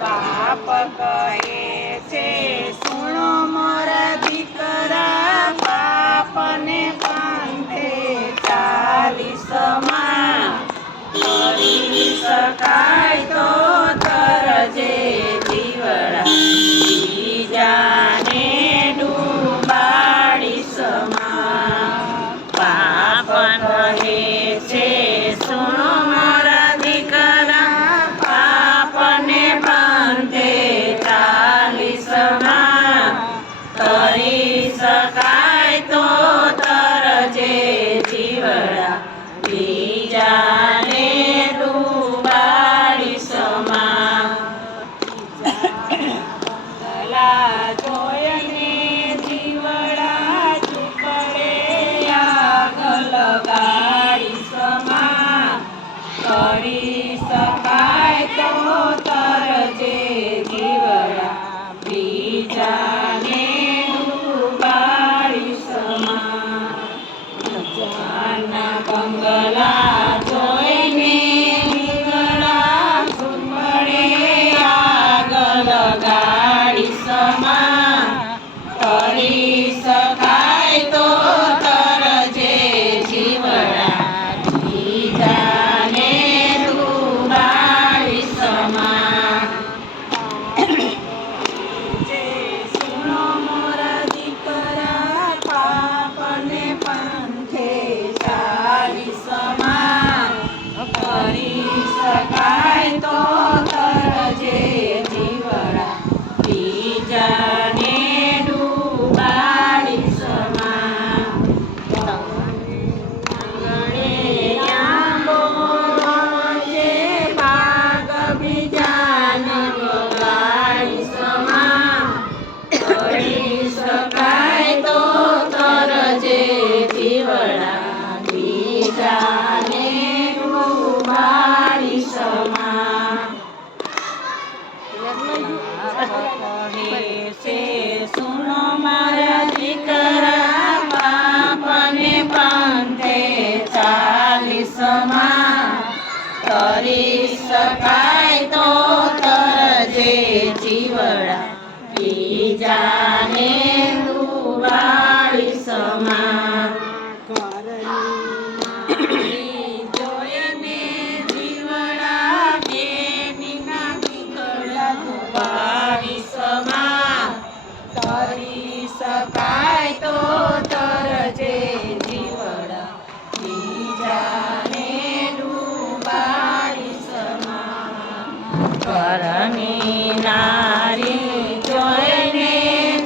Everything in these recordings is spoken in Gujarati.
બાપ કહે છે સુણો મોરા દીકરા, પાપને પંથે ચાલીસમાં કરી શકાય તો તરજે જીવડા, બીજાને ડૂબાડી સમા. પાપ કહે છે સુણો મોરા દીકરા, પાપને પંથે ચાલીસમાં કરી શકાય તો તરજે જીવડા, બીજાને ડૂબાડી સમા. બંગલા જોઈને જીવડા ચૂપડે આગ લગાડી સમા કરી શકાય તો તરજે જીવડા, બીજાને ડૂબાડી સમા. જાના બંગલા જોઈને જીવડા ચૂપડે આગ લગાડી સમા કરી શકાય તો તરજે જીવડા, બીજાને ડૂબાડી સમા. સુણો મોરા દીકરા, પાપને પંથે ચાલીસમાં કરી શકાય તો તરજે જીવડા, બીજાને ડૂબાડી સમા. આંગણે આંબો છે, ભાગ બીજાને બગાડી સમા કરી શકાય તો તરજે જીવડા, બીજાને ડૂબાડી સમા. કહે છે સુનો મારા દીકરા, પાપને પંથે ચાલીસમાં કરી શકાય તો તરજે જીવડા, બીજાને ડૂબાડી સમા. જોઈને જીવડા બેનીના દીકરા ડૂબાડી સમા કરી શકાય તો તરજે જીવડા, બીજાને ડૂબાડી સમા. ઘરની નારી જોઈને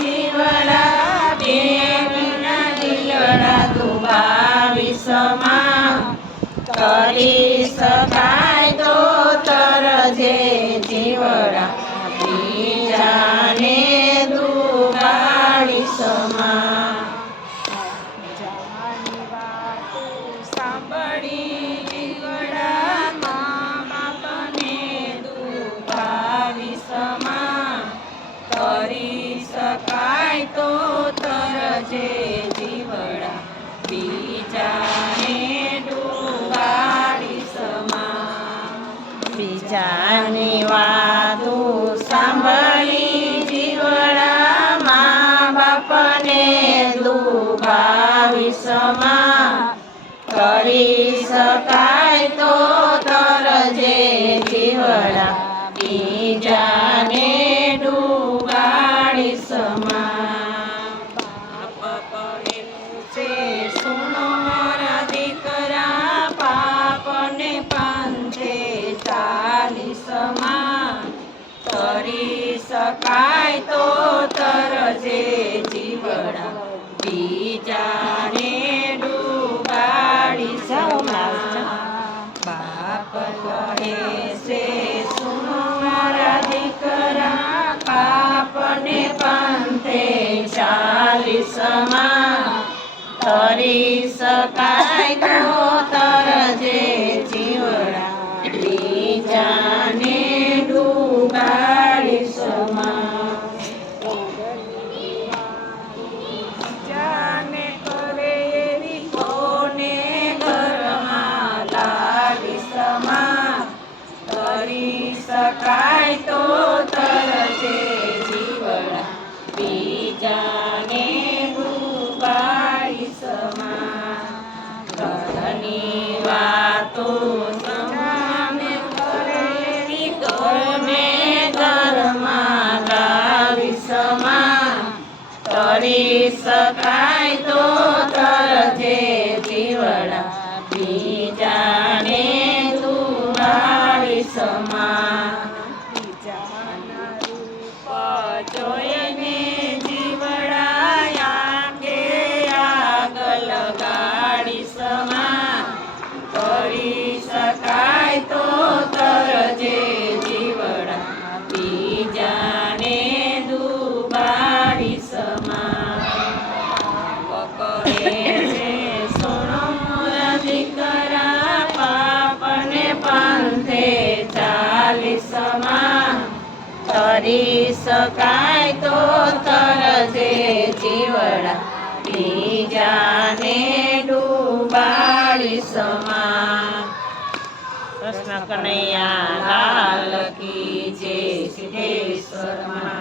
જીવડા બેનીના દીકરા ડૂબાડી સમા કરી શકાય તો તરજે જીવડા, બીજાને ડૂબાડી સમા. જાની વાતો સાંભળી જીવડા, મા બાપને ડૂબાડી સમા કરી શકાય તો તરજે જીવડા, બીજાને ડૂબાડી સમા. બીજાની વાતો સાંભળી જીવડા, મા બાપને ડૂબાડી સમા કરી શકાય તો તરજે જીવડા, બીજાને ડૂબાડી સમા. બાપ કહે છે સુનો મારા દીકરા, પાપને પંથે ચાલીસમાં કરી શકાય તો તરજે જીવડા, બીજાને ડૂબાડી સમા. બાપ કહે છે સુનો મારા દીકરા, પાપને પંથે ચાલીસમાં કરી શકાય તો તરજે જીવડા, બીજાને ડૂબાડી સમા. જાને કરે એવી કોને ઘરમાં લાડી સમા કરી શકાય તો બીજાના રૂપ જોઈને જીવડા આંખે આગ લગાડી સમા કરી શકાય તો તરજે જીવડા બીજાને ડૂબાડી સમા પકડે છે સોનો મોરા દીકરા પાપને પંથે ચાલી સમા તરી શકાય તો તરજે જીવડા બીજાને ડૂબાડી સમા કૃષ્ણ કનૈયા લાલ કી જય સિદ્ધેશ્વર મહારાજ